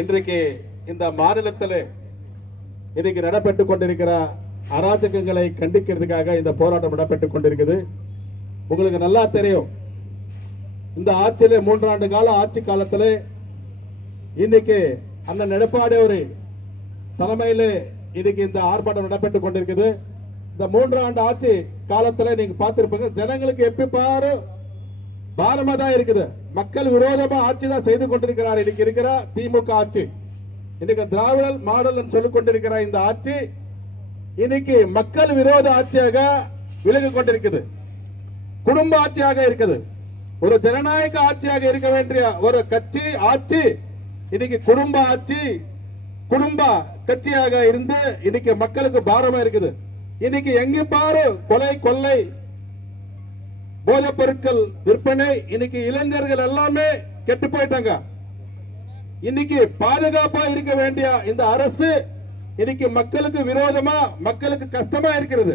இன்றைக்கு இந்த மாநிலத்தில் இன்னைக்கு நடைபெற்றுக் கொண்டிருக்கிற அராஜகங்களை கண்டிக்கிறதுக்காக இந்த போராட்டம் நடைபெற்றுக் கொண்டிருக்குது. உங்களுக்கு நல்லா தெரியும், இந்த ஆட்சியிலே 3 ஆண்டு கால ஆட்சி காலத்தில் இன்னைக்கு அண்ணன் எடப்பாடி ஒரு தலைமையிலே இன்னைக்கு இந்த ஆர்ப்பாட்டம் நடைபெற்றுக் கொண்டிருக்குது. இந்த 3 ஆண்டு ஆட்சி காலத்தில் நீங்க பார்த்திருப்பீங்க, ஜனங்களுக்கு எப்ப பாரு பாரமா தான் இருக்குது. மக்கள் விரோதமா ஆட்சி தான் செய்து கொண்டிருக்கிறார் இன்னைக்கு இருக்கிற திமுக ஆட்சி. இன்னைக்கு திராவிட மாடல் சொல்லிக் கொண்டிருக்கிற இந்த ஆட்சி இன்னைக்கு மக்கள் விரோத ஆட்சியாக விலகி கொண்டிருக்குது. குடும்ப ஆட்சியாக இருக்குது. ஒரு ஜனநாயக ஆட்சியாக இருக்க வேண்டிய ஒரு கட்சி ஆட்சி இன்னைக்கு குடும்ப ஆட்சி, குடும்ப கட்சியாக இருந்து இன்னைக்கு மக்களுக்கு பாரமா இருக்குது. இன்னைக்கு எங்க பாரு கொலை, கொள்ளை, போதைப் பொருட்கள் விற்பனை, இன்னைக்கு இளைஞர்கள் எல்லாமே கெட்டு போயிட்டாங்க. இன்னைக்கு பாதுகாப்பா இருக்க வேண்டிய இந்த அரசு இன்னைக்கு மக்களுக்கு விரோதமா, மக்களுக்கு கஷ்டமா இருக்கிறது.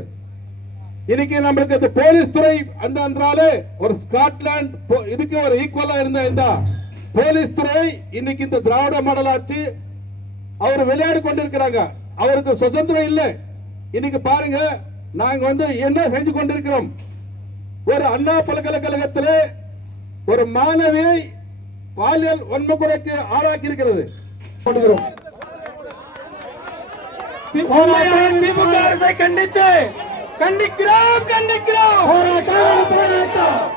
இன்னைக்கு நம்மளுக்கு இந்த போலீஸ் துறை என்றாலே ஒரு ஸ்காட்லாந்து இதுக்கு ஒரு ஈக்குவலா இருந்த இந்த போலீஸ் துறை இன்னைக்கு இந்த திராவிட மாடல் ஆட்சி அவர் விளையாடி கொண்டிருக்கிறாங்க. அவருக்கு சுதந்திரம் இல்லை. இன்னைக்கு பாருங்க, நாங்க என்ன செஞ்சு கொண்டிருக்கிறோம். ஒரு அண்ணா பல்கலைக்கழகத்தில் ஒரு மாணவியை பாலியல் வன்முறைக்கு ஆளாக்கி இருக்கிறது. திமுக அரசை கண்டிக்கிறோம்.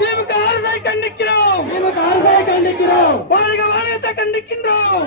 திமுக அரசை கண்டிக்கிறோம். வாழ்க வாழ்கத்தை கண்டிக்கின்றோம்.